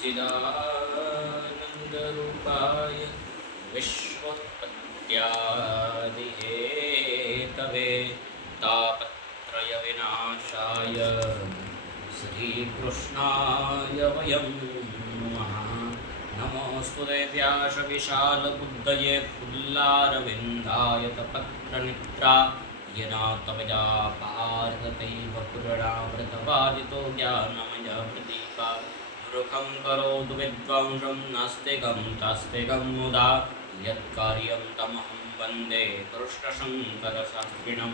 चिदानन्दरूपाय विश्वोत्पत्त्यादिहेतवे तापत्रयविनाशाय श्रीकृष्णाय वयं नमः। नमोऽस्तुते व्यासविशालबुद्धये फुल्लारविन्दाय तपत्रनित्रा येना तवया भारतैव पुराणामृतपालितो ज्ञानमयप्रदीपा मूर्खं करोतु विद्वांसं नास्तिकं चास्तिकं मुदा यत्कार्यं तमहं वन्दे कृष्णशङ्करशास्त्रिणं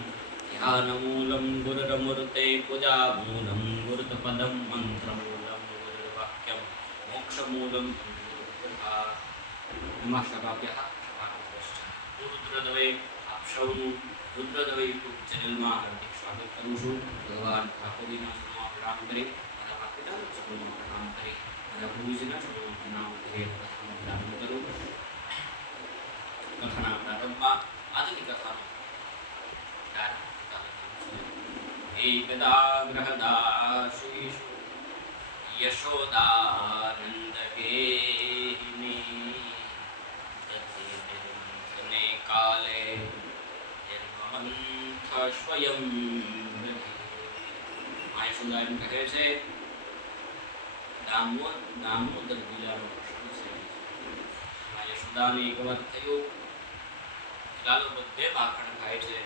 ध्यानमूलं गुरुरमूर्ते पूजामूलं गुरुपदं मन्त्रमूलं गुरुर्वाक्यं मोक्षमूलं नमस्काराभ्यः रुद्रदवे આપસૌ રુદ્રદવે યુટ્યુબ ચેનલમાં હાર્દિક સ્વાગત કરું છું। ભગવાન ઠાકોરજીના ચરણોમાં પ્રણામ કરી મારા પિતાના ચરણોમાં પ્રણામ કરી મારા ગુરુજીના ચરણોમાં પ્રણામ કરી કથાનો પ્રારંભ કરું। કથાના પ્રારંભમાં આજની કથાનો એકદા ગ્રહદાશીષુ યશોદાનંદકેહિની તથે કાલે સ્વયં યશોદા એમ કહે છે દામોદર જિલ્લાનો પ્રશ્ન છે। યશોદાને એક વાર થયું લાલો બધે માખણ ખાય છે,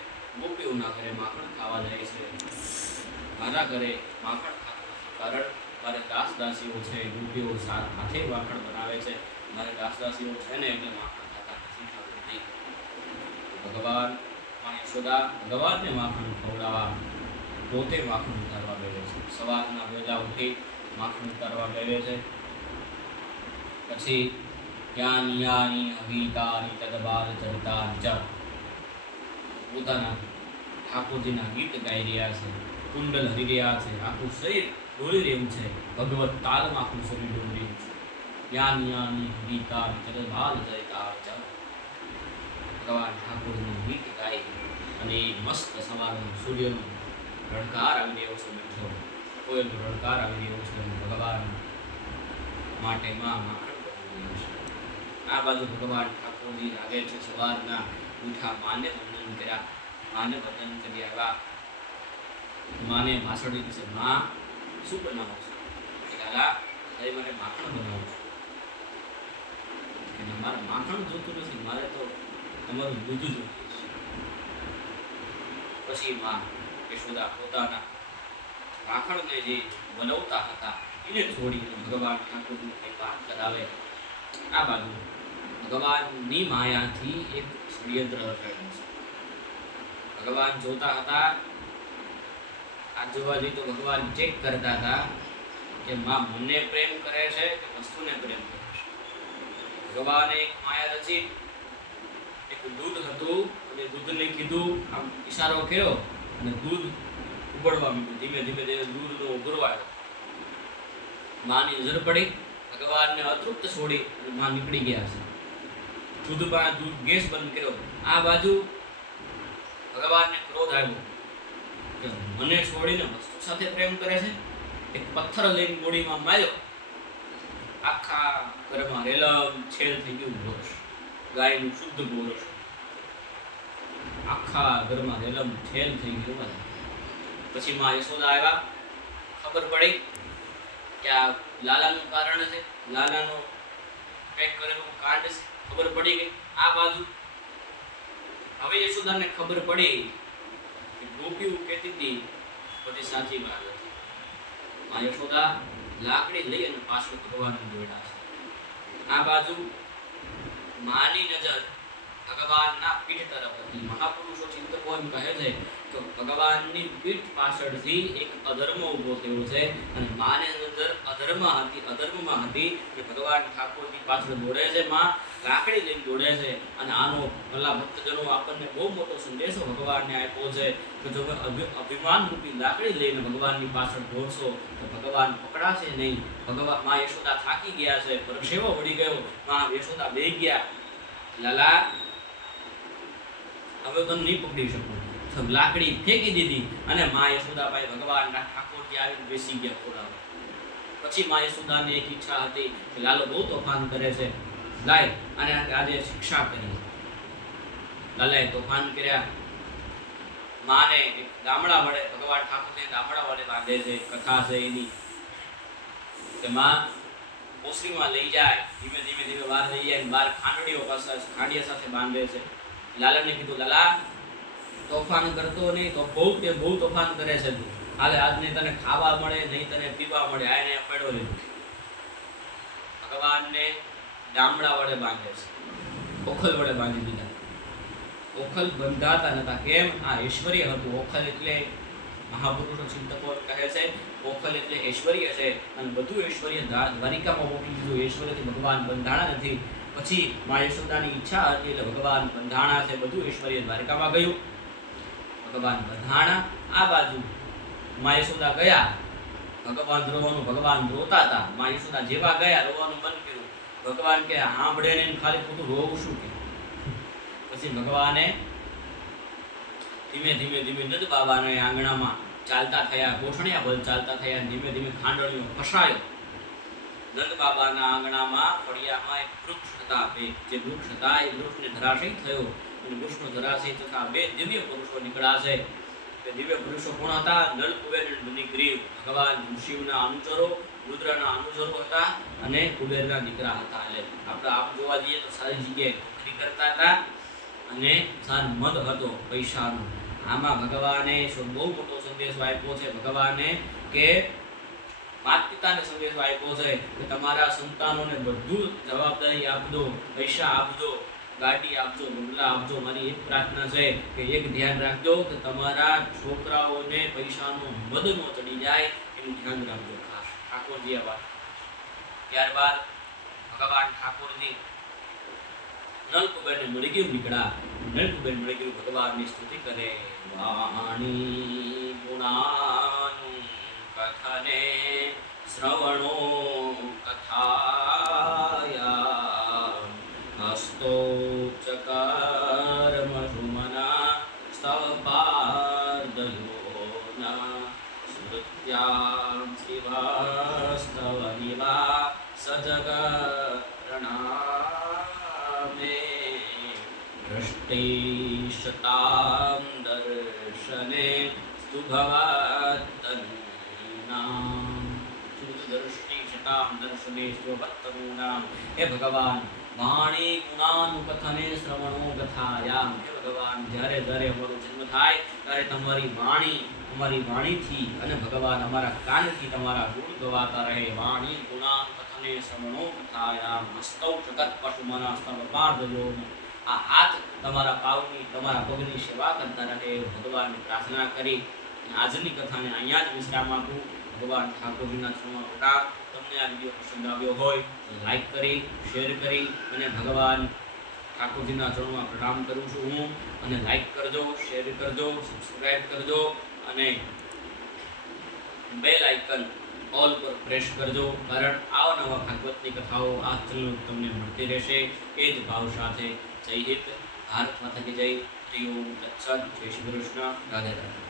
ગોપીઓના ઘરે માખણ ખાવા જાય છે, મારા ઘરે માખણ ખાતા નથી, કારણ મારે દાસ દાસીઓ છે, ગોપીઓ હાથે માખણ બનાવે છે, મારે દાસ દાસીઓ છે ને એટલે માખણ ખાતા નથી। ભગવાન યશોદા ભગવાનને માખણ ખવડાવવા પોતે માખણ ઉતારવા બેસે છે। સવારના વહેલા ઉઠી માખણ ઉતારવા બેસે છે। પછી જ્ઞાની યાની અગીતાની તદબાલ ચરિતાની ચ પોતાના ઠાકોરજીના ગીત ગાઈ રહ્યા છે, કુંડલ હરી રહ્યા છે, આખું શરીર ડોલી રહ્યું છે, ભગવત તાલમાં આખું શરીર ડોલી રહ્યું છે। જ્ઞાની યાની અગીતાની તદબાલ ચરિતાની ચ ભગવાન ઠાકોરજીનું ગીત ગાય અને મસ્ત સવારનો સૂર્યનો રણકાર આવી રહ્યો છે, બેઠો કોઈનો રણકાર આવી રહ્યો છે, ભગવાન માટે માં માખણ બની રહ્યું છે। આ બાજુ ભગવાન ઠાકોરજી જાગે છે, સવારના ઉઠા માને વંદન કર્યા, માને વંદન કરી આવ્યા, માને માસડી છે, માં શું બનાવો છો? દાદા હવે મને માખણ બનાવો છો કે મારે માખણ જોતું નથી, મારે તો તમારું દૂધ જોતું છે। પછી માં યશોદા પોતાના માખણને જે બનાવતા હતા એને છોડીને ભગવાન ઠાકોરજીને વાત કરાવે। આ બાજુ ભગવાનની માયાથી એક ષડયંત્ર રચાયું છે। ભગવાન જોતા હતા, આ જોવા જઈએ તો ભગવાન ચેક કરતા હતા કે માં મને પ્રેમ કરે છે કે વસ્તુને પ્રેમ કરે છે। ભગવાને એક માયા રચી, એક દૂધ હતું અને દૂધને કીધું, આમ ઈશારો કર્યો અને દૂધ ઉબળવા માંડ્યું, ધીમે ધીમે દૂધનો ઉભરવાયો। માની નજર પડી, ભગવાનને અતૃપ્ત છોડી અને માં નીકળી ગયા છે। દૂધ ગેસ બંધ કર્યો। આ બાજુ ભગવાનને ક્રોધ આવ્યો કે મને છોડીને વસ્તુ સાથે પ્રેમ કરે છે। એક પથ્થર લઈને ગોળીમાં માર્યો, આખા ઘરમાં રેલમ છેલ થઈ ગયું ગોરસ, ગાયનું શુદ્ધ ગોરસ આખા ઘરમાં રેલમ છેલ થઈ ગયું। પછી માં યશોદા આવ્યા, ખબર પડી કે આ લાલાનું કારણ છે, લાલાનો કંઈક કરેલું કાંડ છે, ખબર પડી ગઈ। આ બાજુ હવે યશોદાને ખબર પડી કે ગોપીઓ કહેતી હતી બધી સાચી વાત હતી। માં યશોદા લાકડી લઈ અને પાછળ ભગવાનને દોડ્યા છે। આ બાજુ માની નજર ભગવાનના પીઠ તરફ હતી। મહાપુરુષો ચિંતકો એમ કહે છે કે ભગવાનની પીઠ પાછળથી એક અધર્મ ઊભો થયો છે અને માની નજર અધર્મમાં હતી કે ભગવાન ઠાકોરજી પાછળ દોડે છે, માં લાકડી લઈને દોડે છે। અને આનો ભલા ભક્તજનો આપણને બહુ મોટો સંદેશો ભગવાનને આપ્યો છે કે જો અભિમાન રૂપી લાકડી લઈને ભગવાનની પાછળ દોડશો તો ભગવાન પકડાશે નહીં। ભગવાન માં યશોદા થાકી ગયા છે, પરસેવો વળી ગયો, માં યશોદા બેસી ગયા, લાલા હવે તો નહીં પકડી શકું, લાકડી ફેંકી દીધી અને માં યશોદાબાઈ ભગવાનના ઠાકોરજી આવીને બેસી ગયા ખોળામાં। પછી મા યશોદાને એક ઈચ્છા હતી કે લાલો બહુ તોફાન કરે છે, લાય અને આજે શિક્ષા કરી. લાલાએ તોફાન કર્યા. માને એક ગામડા વડે ભગવાન ઠાકોરને ગામડા વડે બાંધે છે. કથા છે એની કે માં ઓસરીમાં લઈ જાય, ધીમે ધીમે ધીમે બહાર લઈ જાય, બહાર ખાંડિયા સાથે બાંધે છે. લાલાને કીધું, લાલા તોફાન કરતો નહીં તો બહુ તોફાન કરે છે તું, હાલે આજ નહીં તને ખાવા મળે, નહીં તને પીવા મળે, આને પડ્યો લીધો. ભગવાનને ગામડા વડે બાંધે છે, ઓખલ વડે બાંધી દીધા. ઓખલ બંધાતા નતા. કેમ? આ ઐશ્વર્ય હતું. ઓખલ એટલે મહાપુરુષો ચિંતકો કહે છે ઓખલ એટલે ઐશ્વર્ય છે, અને બધું ઐશ્વર્ય દ્વારિકામાં મૂકી દીધું. ઐશ્વર્યથી ભગવાન બંધાણા નથી. પછી મા યશોદાની ઈચ્છા હતી એટલે ભગવાન બંધાણા છે. બધું ઐશ્વર્ય દ્વારિકામાં ગયું. ભગવાન બંધાણા. આ બાજુ મા યશોદા ગયા, ભગવાન રોવાનું, ભગવાન રોતા હતા. મા યશોદા જેવા ગયા રોવાનું બંધ કર્યું. ભગવાન કે સાંભળે ને ખાલી ખોટું રોવું શું કે. પછી ભગવાને ધીમે ધીમે ધીમે નંદ બાબાના આંગણામાં ચાલતા થયા, ગોઠણિયા બળ ચાલતા થયા. ધીમે ધીમે ખાંડણીઓ ફસાયો. નંદ બાબાના આંગણામાં ફળિયામાં એક વૃક્ષ હતા. જે વૃક્ષ હતા એ વૃક્ષને ધરાશય થયો, અને વૃક્ષનો ધરાશય તથા બે દિવ્ય પુરુષો નીકળ્યા છે. તે દિવ્ય પુરુષો કોણ હતા? નળ, કુબેર અને મુનિગ્રીવ. ભગવાન શિવના અનુચરો, રુદ્રના અનુચરો હતા, અને કુબેરના દીકરા હતા. એટલે આપણે આપ જોવા જઈએ તો સારી જગ્યાએ નોકરી કરતા હતા, અને સાર મદ હતો પૈસાનો. આમાં ભગવાને બહુ મોટો સંદેશો આપ્યો છે. ભગવાને કે માતા પિતાને સંદેશો આપ્યો છે કે તમારા સંતાનોને બધું જવાબદારી આપજો, પૈસા આપજો, ગાડી આપજો, બંગલા આપજો. મારી એક પ્રાર્થના છે કે એક ધ્યાન રાખજો કે તમારા છોકરાઓને પૈસાનો મદ ન ચડી જાય, એનું ધ્યાન રાખજો ખાસ. ઠાકોરજી આ વાત. ત્યારબાદ ભગવાન ઠાકોરજી નલકુબેરને મળી ગયું નીકળ્યા. નલકુબેર મળી ગયું, ભગવાનની સ્તુતિ કરે. વાણી ગુણાનું કથને શ્રવણો કથાયા હસ્તો ચકર્મ સુમના સ્તપાર્દયોના સ્મૃત્યાં શિવાસ્તવ નિવા સજગરણા દૃષ્ટિશતાં દર્શને સ્તુભવત્તનૂનાં. દૃષ્ટિશતાં દર્શને સ્તુભવત્તનૂનાં. હે ભગવાન, વાણી ગુણાનુકથને શ્રવણો કથાયામ. હે ભગવાન, જ્યારે જ્યારે અમારો જન્મ થાય ત્યારે તમારી વાણીથી અને ભગવાન અમારા કાનથી તમારા ગુણ ગવાતા રહે. વાણી ગુણાનુકથને શ્રવણો કથાયામ. હસ્તૌ જગત પશુમના સ્તવપાર્દયો. આ હાથ તમારા પાવની, તમારા પગની સેવા કરતા રહે. ભગવાનની પ્રાર્થના કરી આજની કથાને અહીંયા જ વિશ્રામ આપું. ભગવાન ઠાકોરજીના ચરણોમાં પ્રણામ. તમને આ વિડીયો પસંદ આવ્યો હોય તો લાઈક કરી, શેર કરી, અને ભગવાન ઠાકોરજીના ચરણોમાં પ્રણામ કરું છું હું. અને લાઈક કરજો, શેર કરજો, સબસ્ક્રાઇબ કરજો, અને બેલ આઇકન ઓલ પર પ્રેસ કરજો. કારણ આવા ભાગવતની કથાઓ આ ચેનલ તમને મળતી રહેશે. એ જ ભાવ સાથે જય હિન્દ, ભારત માતા કી જય. હરિ ઓમ તત્સત. જય શ્રી કૃષ્ણ. રાધે રાધે.